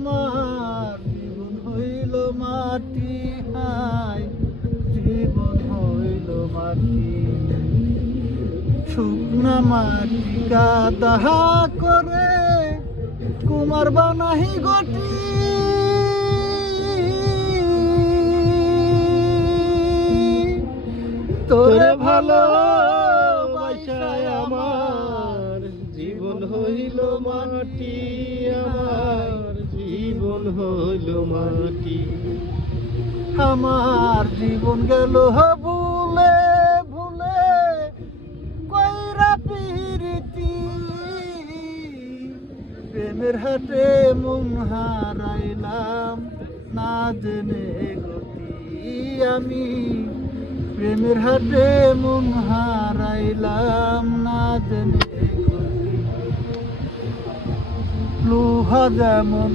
আমার জীবন হইল মাটি, হায় জীবন হইল মাটি। শুকনা মাটি কাদা করে কুমার বানাহি গটি, তোরে ভালো বাসায় আমার জীবন হইল মাটি, আমার জীবন হইল মাটি। আমার জীবন গেল ভুলে ভুলে কইরা পিরিতি, প্রেমের হাটে মন হারাইলাম না জেনে গতি। আমি প্রেমের হাটে মন হারাইলাম না জেনে গতি। লোহা যেমন